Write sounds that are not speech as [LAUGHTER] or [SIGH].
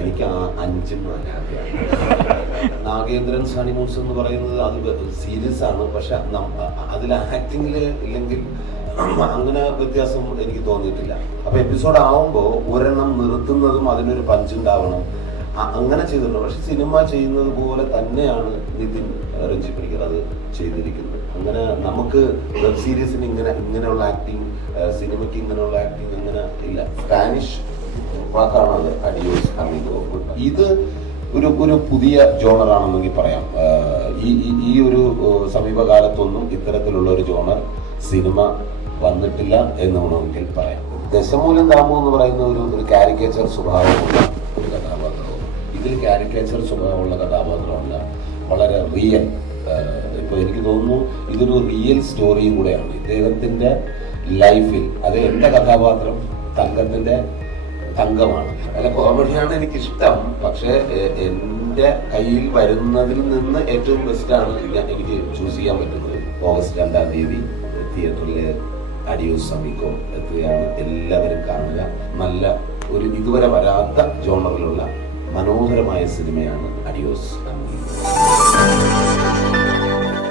എനിക്ക് ആ അഞ്ചും [LAUGHS] നാഗേന്ദ്രൻ സണിമൂസ് എന്ന് പറയുന്നത് അത് സീരിയസ് ആണ്. പക്ഷെ അതിൽ ആക്ടിങ്ങിൽ ഇല്ലെങ്കിൽ അങ്ങനെ വ്യത്യാസം എനിക്ക് തോന്നിയിട്ടില്ല. അപ്പൊ എപ്പിസോഡ് ആവുമ്പോൾ ഒരെണ്ണം നിർത്തുന്നതും അതിനൊരു പഞ്ചുണ്ടാവണം. അങ്ങനെ ചെയ്തിട്ടുണ്ട്. പക്ഷെ സിനിമ ചെയ്യുന്നത് പോലെ തന്നെയാണ് നിതിൻ രഞ്ജി പണിക്കർ അത് ചെയ്തിരിക്കുന്നത്. അങ്ങനെ നമുക്ക് വെബ് സീരീസിന് ഇങ്ങനെ ഇങ്ങനെയുള്ള ആക്ടിങ് സിനിമയ്ക്ക് ഇങ്ങനെയുള്ള ആക്ടിങ് അങ്ങനെ ഇല്ല. സ്പാനിഷ് വാക്കാണ് അത്. അഡിയോസ് അമിഗോ ഇത് ഒരു ഒരു പുതിയ ജോണറാണെന്നെങ്കിൽ പറയാം. ഈ ഈ- ഒരു സമീപകാലത്തൊന്നും ഇത്തരത്തിലുള്ള ഒരു ജോണർ സിനിമ വന്നിട്ടില്ല എന്ന് വേണമെങ്കിൽ പറയാം. ദശമൂലം ദാമു എന്ന് പറയുന്ന ഒരു ഒരു കാരിക്കേച്ചർ സ്വഭാവമുള്ള ഒരു കഥാപാത്രവും ഇതിൽ കാരിക്കേച്ചർ സ്വഭാവമുള്ള കഥാപാത്രമല്ല. വളരെ റിയൽ ഇപ്പോൾ എനിക്ക് തോന്നുന്നു ഇതൊരു റിയൽ സ്റ്റോറിയും കൂടെയാണ്. ഇദ്ദേഹത്തിന്റെ ലൈഫിൽ അത് എന്റെ കഥാപാത്രം തങ്കത്തിന്റെ തങ്കമാണ്. അല്ല കോമഡിയാണ് എനിക്കിഷ്ടം. പക്ഷേ എന്റെ കയ്യിൽ വരുന്നതിൽ നിന്ന് ഏറ്റവും ബെസ്റ്റാണ് ഞാൻ എനിക്ക് ചൂസ് ചെയ്യാൻ പറ്റുന്നത്. ഓഗസ്റ്റ് രണ്ടാം തീയതി തിയേറ്ററിൽ അഡിയോസ് സമീപം എത്തുകയാണ്. എല്ലാവരും കാണുക. നല്ല ഒരു ഇതുവരെ വരാത്ത ജോണറിലുള്ള മനോഹരമായ സിനിമയാണ് അഡിയോസ്. അമീഗോ